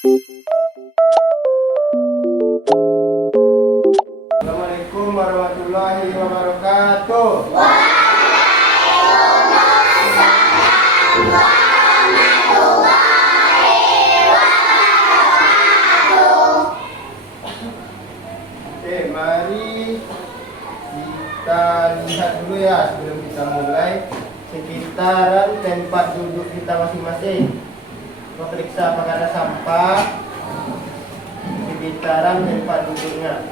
Assalamualaikum warahmatullahi wabarakatuh. Oke, mari kita lihat dulu ya sebelum kita mulai sekitaran tempat duduk kita masing-masing. Kita periksa apakah ada sampah sekitaran tempat duduknya.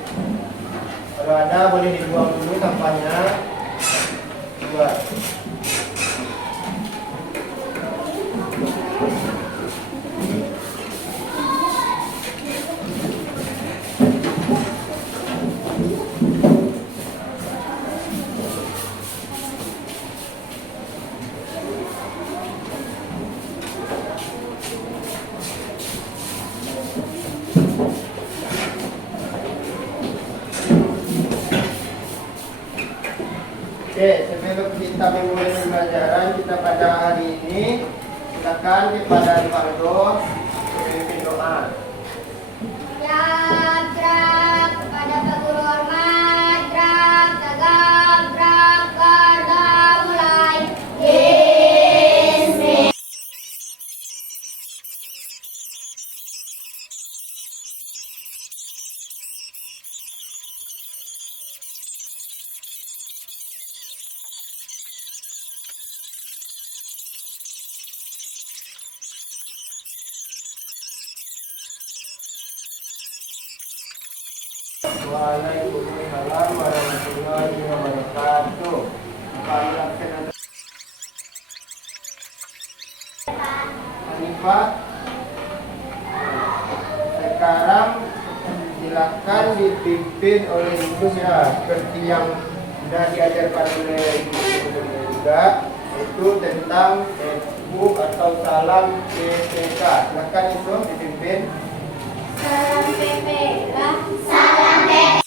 Kalau ada boleh dibuang dulu sampahnya. Buat. Oke, sebelum kita memulai pembelajaran kita pada hari ini, silakan kepada Rivaldo memimpin doa. Ya, drag kepada Pak Guru hormat, drag tagap, drag karda mulai. Bismillah. Waalaikumsalam warahmatullahi wabarakatuh. Hanifah, sekarang silakan dipimpin oleh ibu ya, seperti yang sudah diajarkan oleh ibu sebelumnya juga, itu tentang Facebook atau salam PPK. Silakan itu dipimpin. Salam PPK. Salam PPK.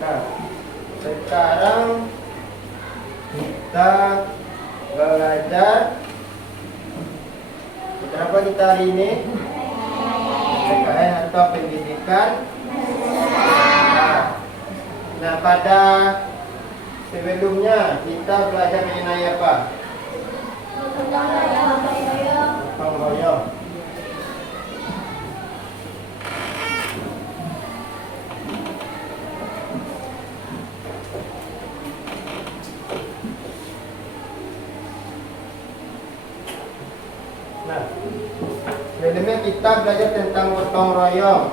Nah, sekarang kita belajar berapa kita hari ini? PKN atau pendidikan. Nah, pada sebelumnya kita belajar mengenai apa? Gotong royong. Nah, sebelumnya kita belajar tentang gotong royong.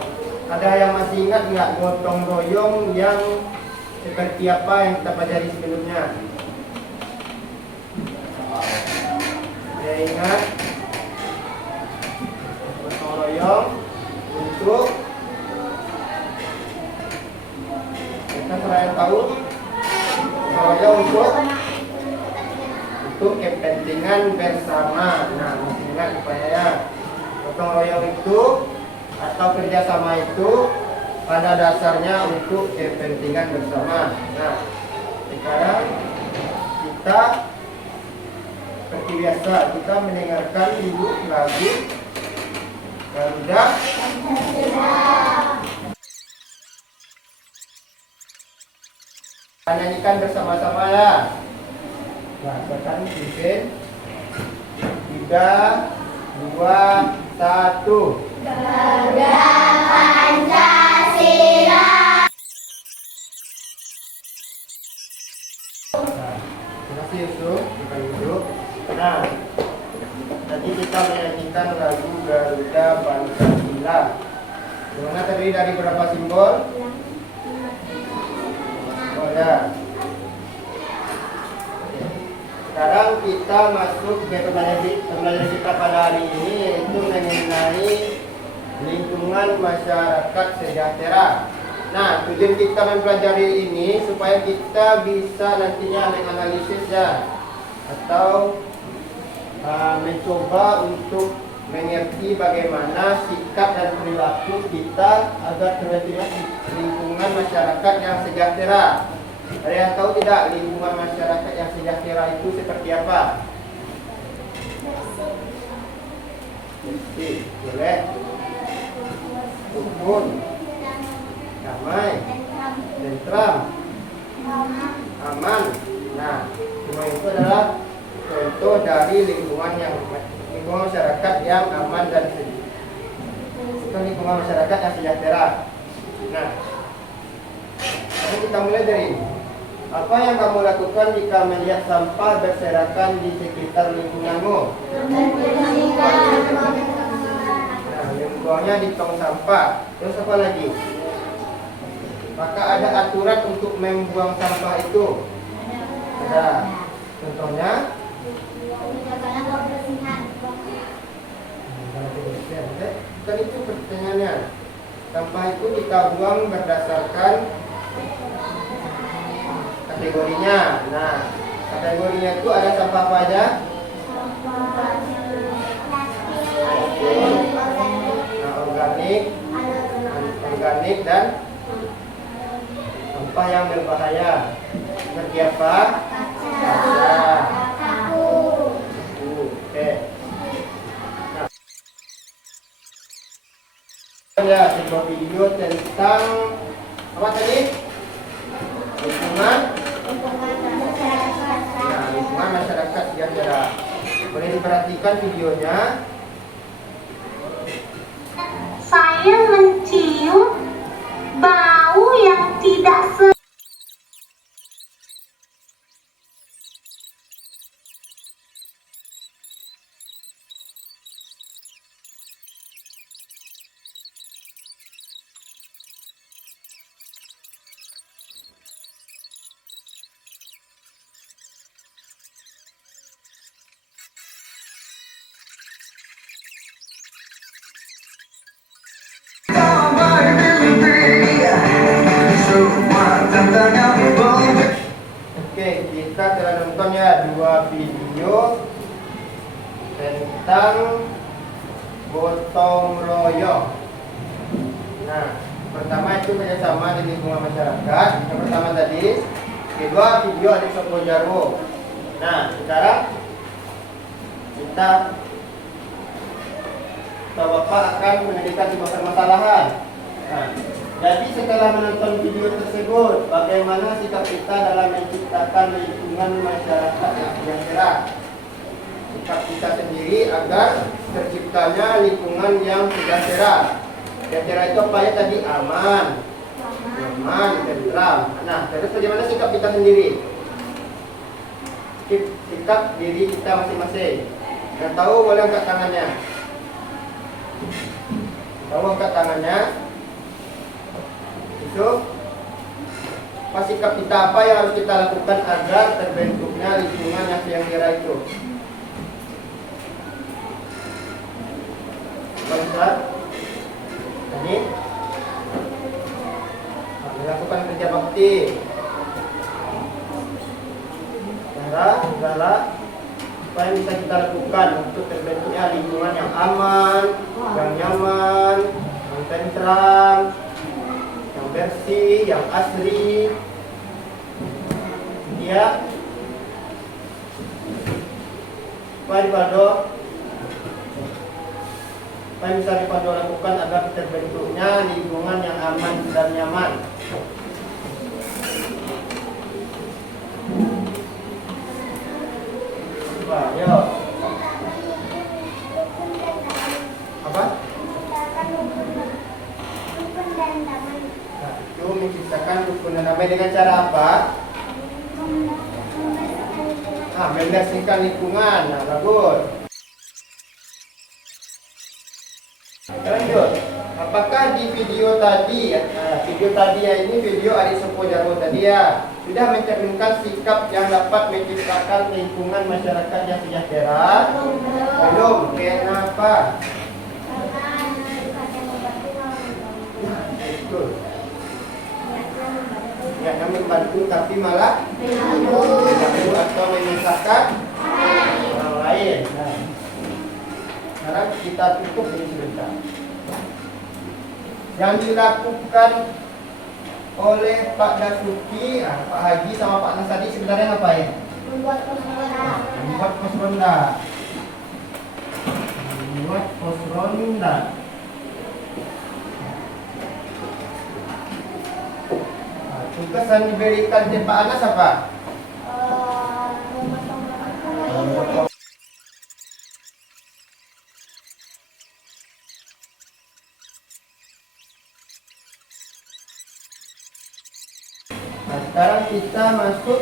Ada yang masih ingat nggak gotong royong yang seperti apa yang kita pelajari sebelumnya? Saya ingat gotong royong untuk kita seraya tahu gotong royong untuk kepentingan bersama. Nah, masih ingat supaya ya gotong royong itu atau kerjasama itu pada dasarnya untuk kepentingan bersama. Nah, sekarang kita seperti biasa kita mendengarkan dulu lagu Garuda. Kita nyanyikan bersama-sama ya. Nah, sekarang pimpin 3, 2, 1. Garuda Pancasila. Nah, terima kasih Yusuf, kita duduk. Nah, tadi kita menyanyikan lagu Garuda Pancasila. Dimana terdiri dari berapa simbol? Oh ya. Sekarang kita masuk ke pembelajaran kita pada hari ini, yaitu mengenai lingkungan masyarakat sejahtera. Nah, tujuan kita mempelajari ini supaya kita bisa nantinya menganalisis ya, atau mencoba untuk mengerti bagaimana sikap dan perilaku kita agar terwujudnya lingkungan masyarakat yang sejahtera. Ada yang tahu tidak lingkungan masyarakat yang sejahtera itu seperti apa? Bersih, boleh, rukun, damai, tentram, aman. Nah, semua itu adalah contoh dari lingkungan masyarakat yang aman dan sejahtera. Itu lingkungan masyarakat yang sejahtera. Nah, jadi kita mulai dari ini. Apa yang kamu lakukan jika melihat sampah berserakan di sekitar lingkunganmu? Nah, membuangnya di tong sampah. Terus apa lagi? Maka ada aturan untuk membuang sampah itu. Ada. Contohnya? Kan itu pertanyaannya. Sampah itu kita buang berdasarkan kategorinya. Nah, kategorinya itu ada sampah apa aja? Nah, organik dan sampah yang berbahaya. Seperti apa? Kaca. Oke. Ada sebuah video tentang apa tadi? Lingkungan masyarakat sejahtera. Boleh diperhatikan videonya. Saya mencium bau yang tidak Oke, kita telah nonton ya 2 video tentang gotong royong. Nah, pertama itu kerjasama di lingkungan masyarakat. Yang pertama tadi, kedua video adik Sopo Jarwo. Nah, sekarang kita Bapak akan menjadikan sebuah permasalahan. Nah, jadi setelah menonton video tersebut, bagaimana sikap kita dalam menciptakan lingkungan masyarakat yang sejahtera? Sikap kita sendiri agar terciptanya lingkungan yang sejahtera. Sejahtera itu apa ya tadi? Aman, nyaman, tentram. Nah, terus bagaimana sikap kita sendiri? Sikap diri kita masing-masing. Yang tahu boleh angkat tangannya. Tahu angkat tangannya. Itu apa sikap kita, apa yang harus kita lakukan agar terbentuknya lingkungan yang sejahtera itu? Ustaz, ini melakukan kerja bakti. Segala apa yang bisa kita lakukan untuk terbentuknya lingkungan yang aman, yang nyaman, yang tentram, yang bersih, yang asri. Ya. Apa yang bisa Dipado lakukan agar terbentuknya lingkungan yang aman dan nyaman? Coba, yuk. Apa? Nah, itu menciptakan rukun dan damai dengan cara apa? Membersihkan lingkungan. Nah, bagus. Lanjut. Apakah di video tadi ya ini video Adik Sopo Jarwo tadi ya sudah mencerminkan sikap yang dapat menciptakan lingkungan masyarakat yang sejahtera? Belum. Kenapa? Betul. Ya, kami membantu tapi malah mengganggu atau menyusahkan orang lain. Nah, sekarang kita tutup ini sebentar. Yang dilakukan oleh Pak Dasuki, Pak Haji sama Pak Nasadi sebenarnya ngapain? Membuat pos ronda. Membuat pos ronda. Membuat pos ronda. Nah, tugas yang diberikan ke Pak Anas apa? Memotong. Nah, sekarang kita masuk.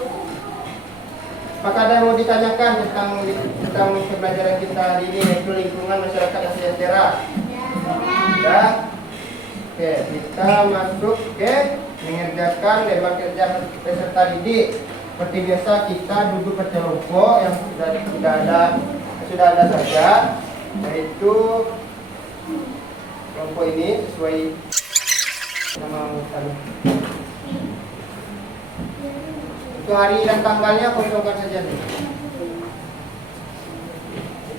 Apakah ada yang mau ditanyakan tentang pembelajaran kita hari ini, yaitu lingkungan masyarakat yang sejahtera? Ya. Oke, kita masuk ke mengerjakan lembar kerja peserta didik. Seperti biasa kita duduk berkelompok yang sudah ada saja, yaitu kelompok ini sesuai nama kami. Untuk hari dan tanggalnya kosongkan saja nih.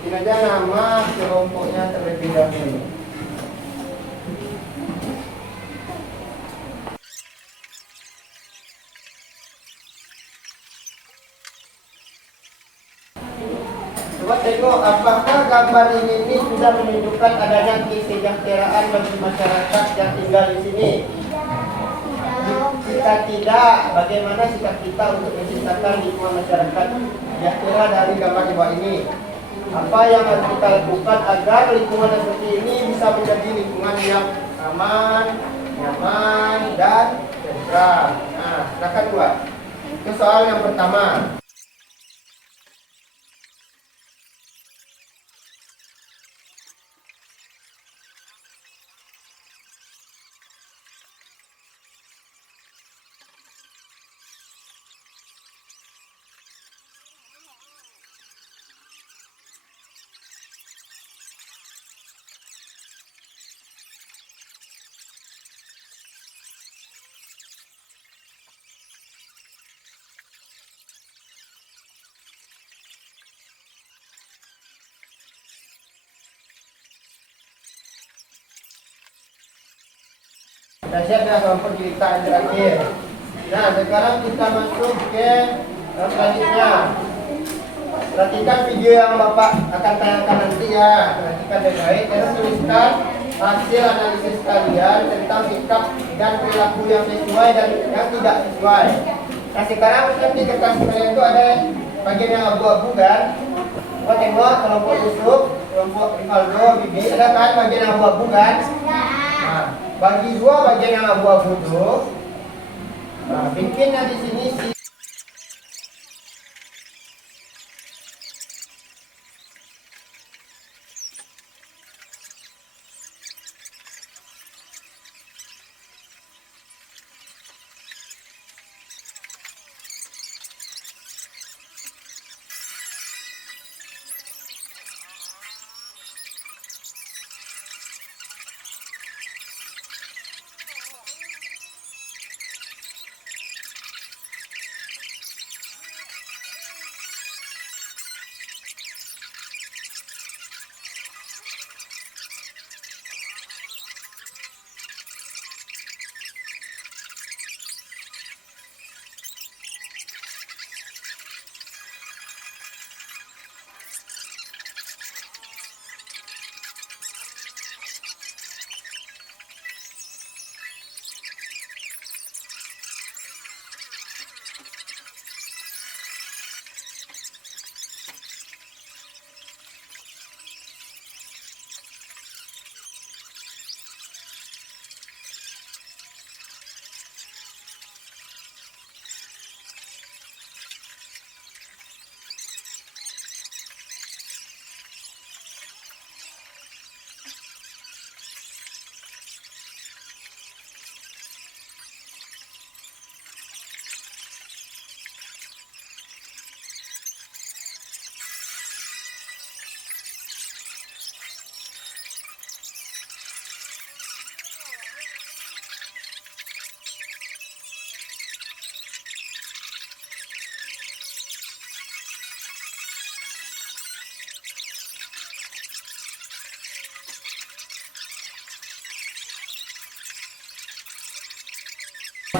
Bikin aja nama kelompoknya terlebih dahulu. Coba tengok apakah gambar ini sudah menunjukkan adanya kesejahteraan bagi masyarakat yang tinggal di sini. Jika tidak, bagaimana sikap kita untuk menciptakan lingkungan masyarakat sejahtera dari gambar di bawah ini? Apa yang harus kita lakukan agar lingkungan seperti ini bisa menjadi lingkungan yang aman, nyaman, dan sejahtera? Nah, silakan buat. Itu soal yang pertama. Sudah siap ya kelompok cerita yang terakhir. Nah, sekarang kita masuk ke selanjutnya. Perhatikan video yang Bapak akan tayangkan nanti ya. Perhatikan dengan baik. Dan tuliskan hasil analisis kalian tentang sikap dan perilaku yang sesuai dan yang tidak sesuai. Nah, sekarang di kertas kalian itu ada bagian yang abu-abu kan? Oh, tengok kelompok Yusuf, kelompok Rivaldo, Bibi, ada kan bagian yang abu-abu kan? Nah, bagi dua bagian yang abu-abu itu, nah, bikinnya di sini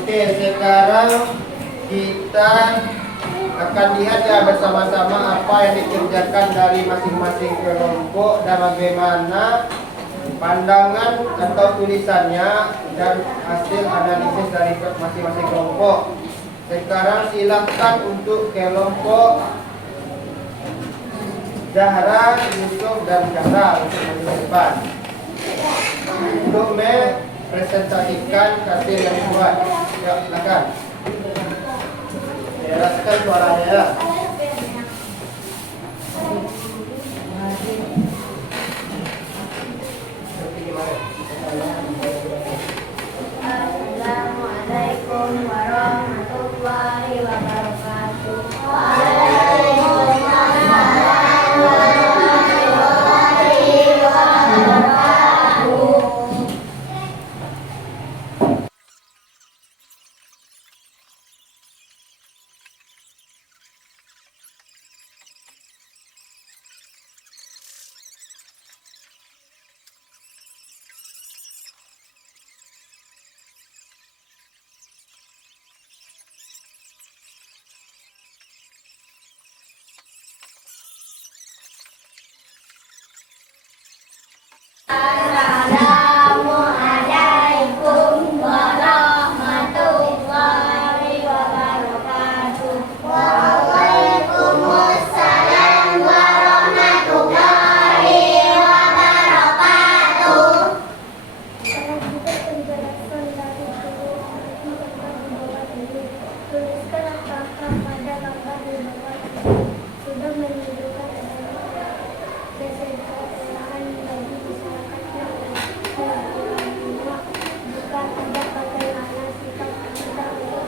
Oke, sekarang kita akan lihat ya bersama-sama apa yang dikerjakan dari masing-masing kelompok dan bagaimana pandangan atau tulisannya dan hasil analisis dari masing-masing kelompok. Sekarang silakan untuk kelompok Zahra, Yusuf, dan Zahra untuk maju ke depan untuk mempresentasikan hasil yang dibuat. Ya, silakan. Jelaskan suaranya ya. Assalamualaikum warahmatullahi wabarakatuh. Assalamualaikum warahmatullahi wabarakatuh. Waalaikumsalam warahmatullahi wabarakatuh. Penjelasan dari tuliskan apakah pada gambar di bawah sudah menunjukkan kesejahteraan bagi masyarakat yang bukan ada bagaimana sikap kita untuk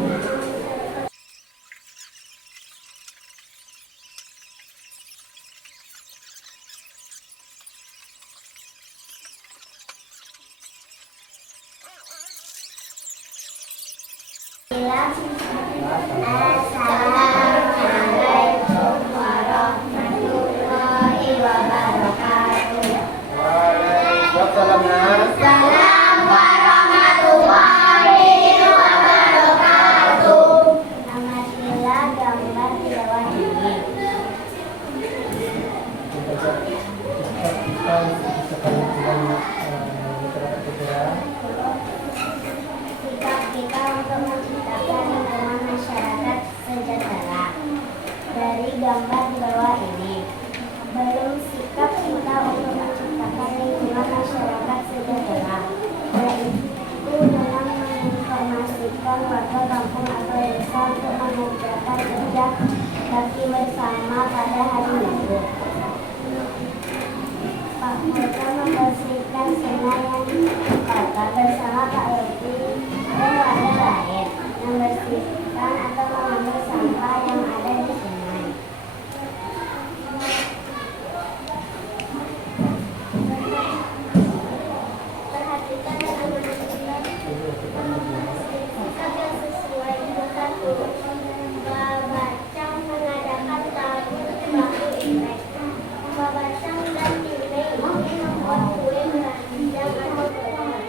masyarakat. Assalamualaikum warahmatullahi wabarakatuh. Waalaikumsalam. Salam warahmatullahi wabarakatuh. Amatilah gambar di bawah ini. Sikap kita untuk menciptakan lingkungan masyarakat sejahtera. Dari gambar di bawah ini, belum sikap kita untuk menciptakan lingkungan masyarakat sejahtera, yaitu dengan menginformasikan warga kampung atau desa untuk mengerjakan kerja bakti bersama pada hari Minggu. Pak Murta membersihkan sungai yang kotor bersama Pak Yogi dan warga lain, membersihkan atau mengambil sampah yang ada di sungai. Perhatikan dan amanatkan sikap yang sesuai dengan satu. Babacang mengadakan tabur bambu imlek. Babacang dan Timbe ingin membuat kue keranjang atau kue.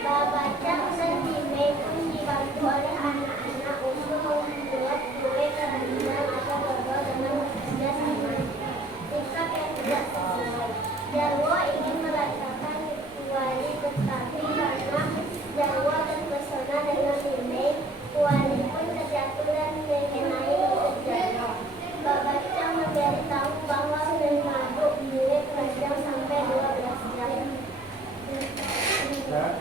Babacang dan Timbe pun dibantu oleh anak-anak untuk membuat kue keranjang atau dodol dengan bekerja sama. Sikap yang tidak sesuai. Jarwo ingin merasakan wali, tetapi karena Jarwo terpesona dengan Timbe, wali pun terjatuh dan mengenai lutut Jarwo. Babacang memberitahu bahwa sudah mabuk kue keranjang sampai 12 jam.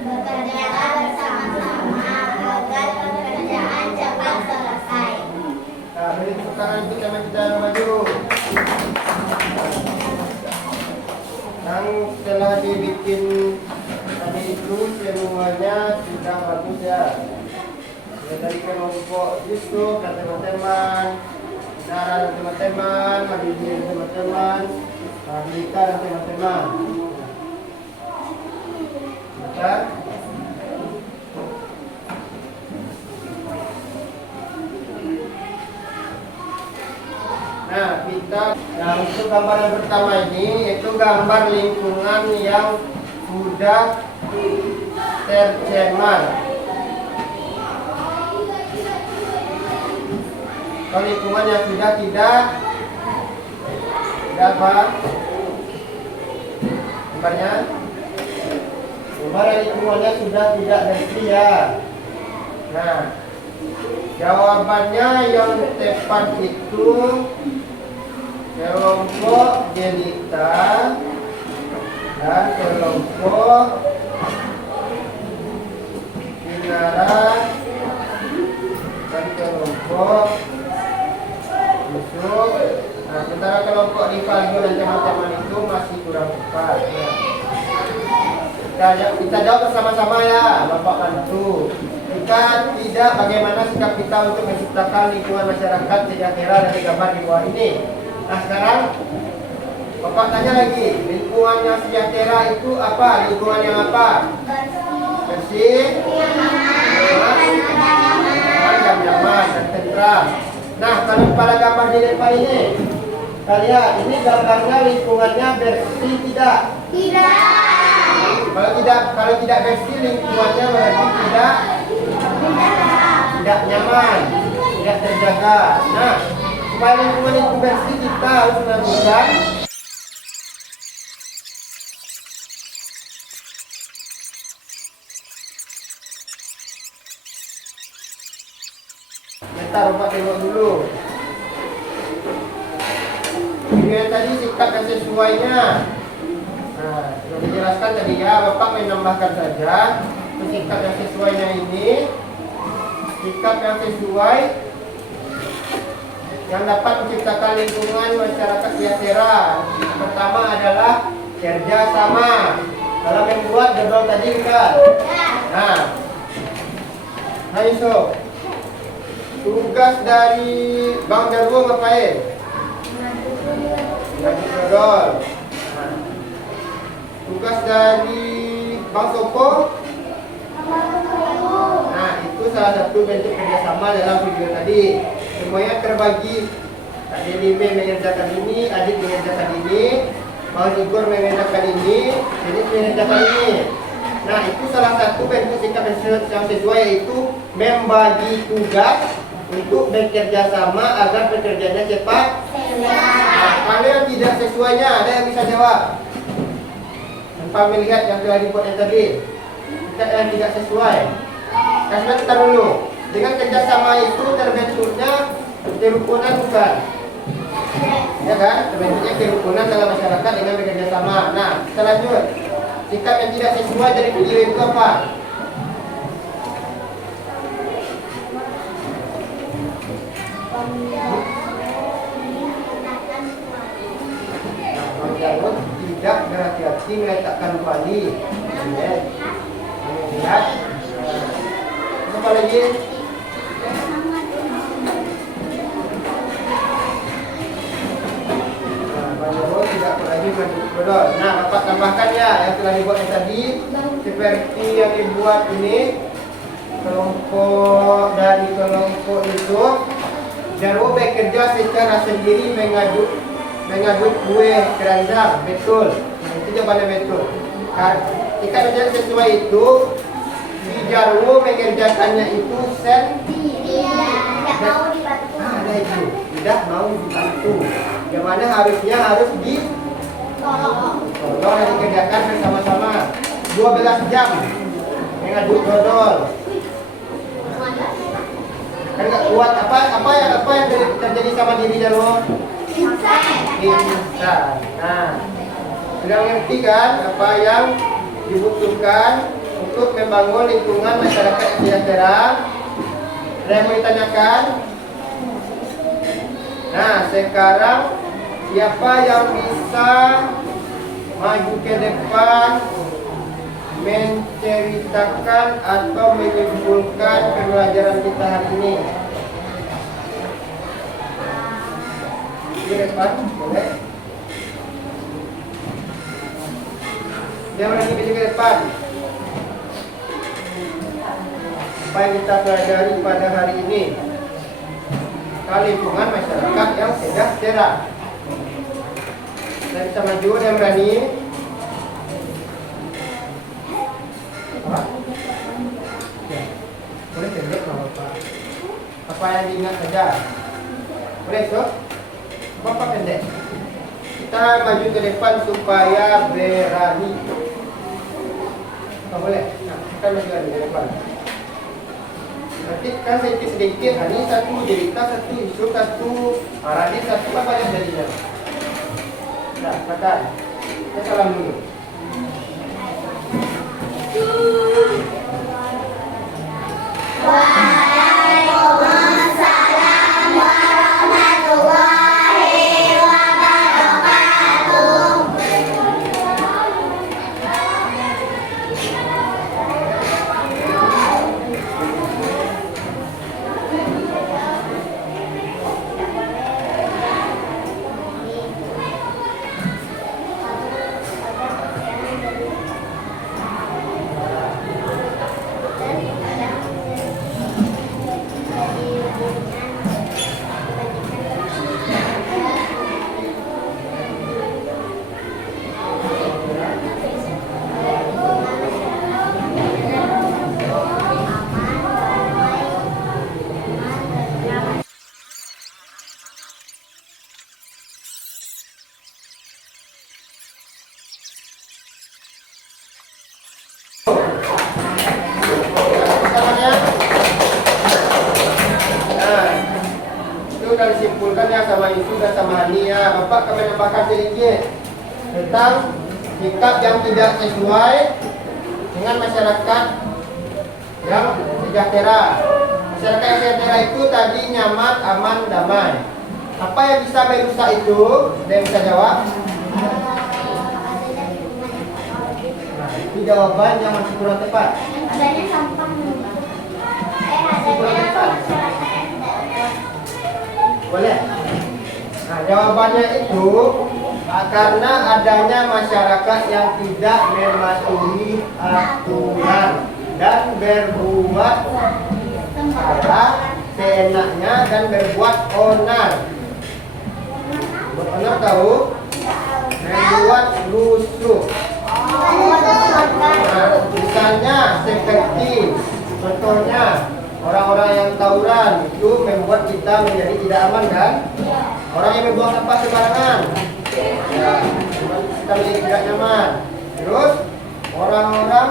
Bekerjalah bersama-sama agar pekerjaan cepat selesai. Nah, beri tepuk tangan untuk teman kita yang maju. Yang telah dibikin tadi itu semuanya sudah bagus ya. Dari kelompok Yusuf dan teman-teman, Nara dan teman-teman, Madini dan teman-teman, Madita dan teman-teman. Baca. Nah, kita Nah, untuk gambar yang pertama ini itu gambar lingkungan yang sudah tercemar. Kalau lingkungan yang sudah tidak apa? Gambarnya gambar lingkungannya sudah tidak bersih ya. Nah, jawabannya yang tepat itu kelompok Jelita dan kelompok Kinara dan kelompok Yusuf. Nah, sementara kelompok Rivaldo dan teman-teman itu masih kurang tepat. Kita jawab bersama-sama ya, Bapak bantu. Jika tidak, bagaimana sikap kita untuk menciptakan lingkungan masyarakat sejahtera dari gambar di bawah ini? Nah, sekarang Bapak tanya lagi, lingkungan yang sejahtera itu apa? Lingkungan yang apa? Bersih, aman, dan nyaman, dan tentram. Nah, kalau pada gambar di depan ini, kalian ini gambarnya lingkungannya bersih tidak? Tidak. Kalau tidak bersih, lingkungannya berarti tidak nyaman, tidak terjaga. Nah, supaya lingkungan itu bersih, kita harus melakukan bentar, Bapak tengok dulu. Ini yang tadi sikap dan sesuainya. Nah, sudah dijelaskan tadi ya, Bapak menambahkan saja sikap yang sesuainya ini. Sikap yang sesuai yang dapat menciptakan lingkungan masyarakat sejahtera. Pertama adalah kerjasama. Dalam membuat dodol tadi kan. Nah, so tugas dari Bang Jarwo ngapain? Dodol. Tugas dari Bang Sopo. Nah, itu salah satu bentuk kerjasama dalam video tadi. Semuanya terbagi. Kak Delime mengerjakan ini, Adit mengerjakan ini, Bang Igor mengerjakan ini, Adit mengerjakan ini. Nah, itu salah satu bentuk sikap yang sesuai, yaitu membagi tugas untuk bekerja sama agar pekerjaannya cepat. Nah, kalau yang tidak sesuainya, ada yang bisa jawab? Tanpa melihat yang telah dibuat yang tadi, yang tidak sesuai. Kasih kita dulu. Dengan kerjasama itu terbentuknya kerukunan bukan? Ya kan? Terbentuknya kerukunan dalam masyarakat dengan bekerja sama. Nah, kita lanjut. Sikap yang tidak sesuai dari video itu apa? Nah, tidak berhati-hati meletakkan bali. Lihat. Apa lagi? Tidak lagi dodol. Nah, Bapak tambahkan ya yang telah dibuat tadi, seperti yang dibuat ini kelompok dari kelompok itu. Jarwo bekerja secara sendiri mengaduk kue keranjang, betul. Itu jawabannya betul. Jika menjadi sesuai itu, si Jarwo mengerjakannya itu sendiri. Tidak mau dibantu. Ada itu, tidak mau dibantu. Yang mana harusnya harus ditolong dan dikerjakan bersama-sama. 12 jam mengaduk dodol. Kan nggak kuat. Apa yang terjadi sama diri Jarwo? Pingsan. Nah, sudah mengerti kan apa yang dibutuhkan untuk membangun lingkungan masyarakat yang sejahtera? Ada yang mau ditanyakan? Nah, sekarang siapa yang bisa maju ke depan menceritakan atau menyimpulkan pembelajaran kita hari ini? Di depan, boleh? Dia lagi ke depan. Apa yang kita pelajari pada hari ini? Lingkungan masyarakat yang sejahtera. Saya bisa maju, ada yang berani? Apa? Ya. Boleh pendek nggak Bapak? Apa yang diingat saja? Boleh tuh? Bapak pendek. Kita maju ke depan supaya berani. Oh, boleh? Nah, kita maju lagi ke depan. Nanti kan sedikit, ini satu cerita, satu isu, satu Radit, satu apa yang jadinya? Nah, makan. Kita salam dulu. Waalaikumsalam warahmatullahi wabarakatuh. Pertamanya, nah, itu udah disimpulkan ya sama isu dan sama Hani ya. Bapak akan menambahkan sedikit tentang sikap yang tidak sesuai dengan masyarakat yang sejahtera. Masyarakat yang sejahtera itu tadi nyaman, aman, damai. Apa yang bisa merusak itu? Ada yang bisa jawab? Nah, itu jawaban yang masih kurang tepat. Adanya sampah menumpuk. Adanya masyarakat yang tidak. Boleh? Nah, jawabannya itu karena adanya masyarakat yang tidak mematuhi aturan dan berbuat salah seenaknya dan berbuat onar. Buat onar tahu? Membuat rusuh. Nah, misalnya seperti contohnya orang-orang yang tawuran itu membuat kita menjadi tidak aman kan? Orang yang membuang sampah sembarangan, ya, kita menjadi tidak nyaman. Terus orang-orang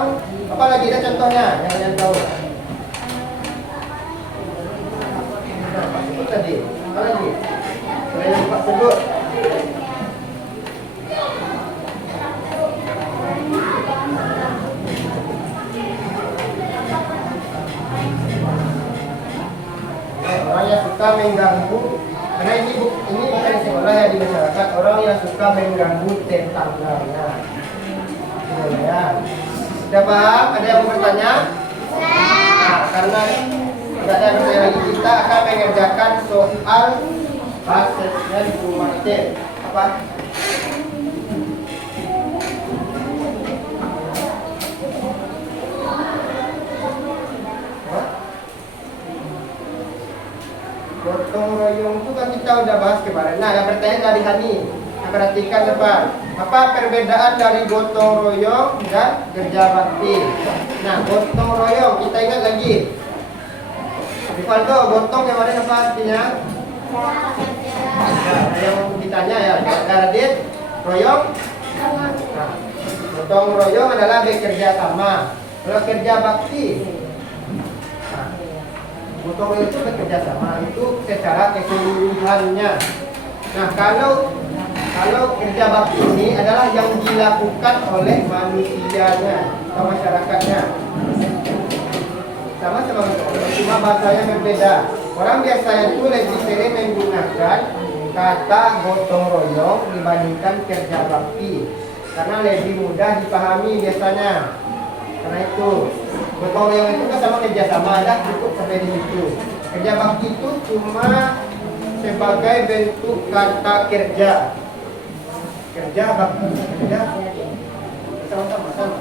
apa lagi ada contohnya yang kalian tahu? Nah, Pak sebut tadi, apa lagi? Yang Pak sebut. Orang yang suka mengganggu, karena ini bukan di sekolah ya, di masyarakat, orang yang suka mengganggu tetangganya. Ya. Sudah paham? Ada yang mau bertanya? Nah, karena tidak ada yang bertanya lagi, kita akan mengerjakan soal asesmen rumah apa? Gotong royong itu kan kita udah bahas kemarin. Nah, yang bertanya dari Hani. Nah, perhatikan depan. Apa perbedaan dari gotong royong dan kerja bakti? Nah, gotong royong kita ingat lagi. Rivaldo, gotong kemarin apa artinya? Nah, yang ditanya ya, Radit, royong? Nah, gotong royong adalah bekerja sama. Kalau kerja bakti, gotong royong itu bekerja sama itu secara keseluruhannya. Nah, kalau kerja bakti ini adalah yang dilakukan oleh manusianya atau masyarakatnya. Sama-sama cuma bahasanya berbeda. Orang biasanya itu lebih sering menggunakan kata gotong royong dibandingkan kerja bakti karena lebih mudah dipahami biasanya. Karena itu gotong royong itu kan sama kerja sama, ada cukup sampai di situ. Kerja bakti itu cuma sebagai bentuk kata kerja. Kerja bakti, kerja sama-sama.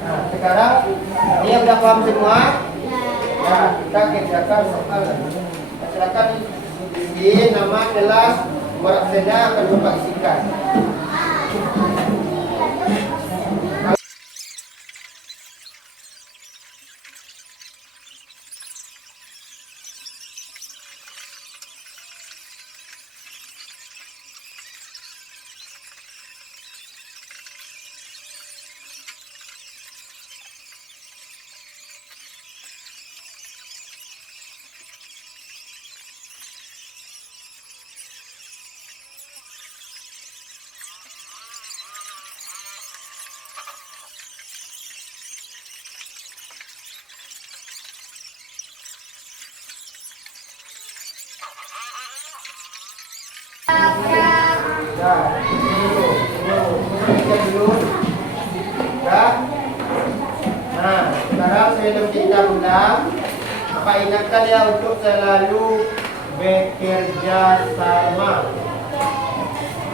Nah, sekarang ini udah paham semua? Nah, kita kita kerjakan soal. Silakan di nama kelas nomor absennya akan Bapak isikan. Ya, dulu. Ya. Nah, sekarang sebelum kita ulang, Bapak ingatkan ya untuk selalu bekerja sama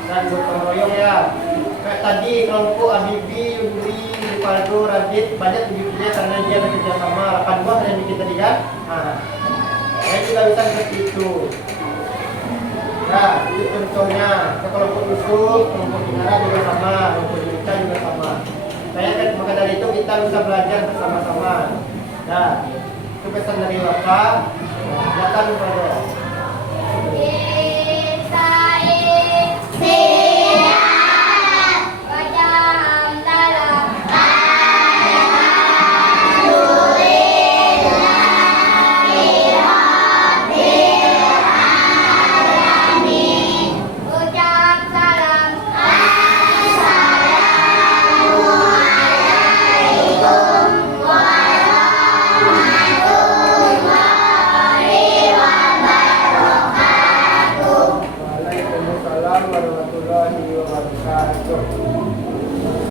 dan gotong royong ya. Kayak tadi kelompok Abibi, Yuri, Rivaldo, Radit banyak begitu karena dia bekerja sama. 8 buah yang bikin tadi kan. Nah, saya juga bisa seperti itu. Nah, ini contohnya, kelompok Yusuf, kelompok Inara juga sama, kelompok Yurika juga sama. Maka dari itu kita bisa belajar bersama-sama. Nah, itu pesan dari Bapak. Silakan Pak. Waalaikumsalam warahmatullahi wabarakatuh.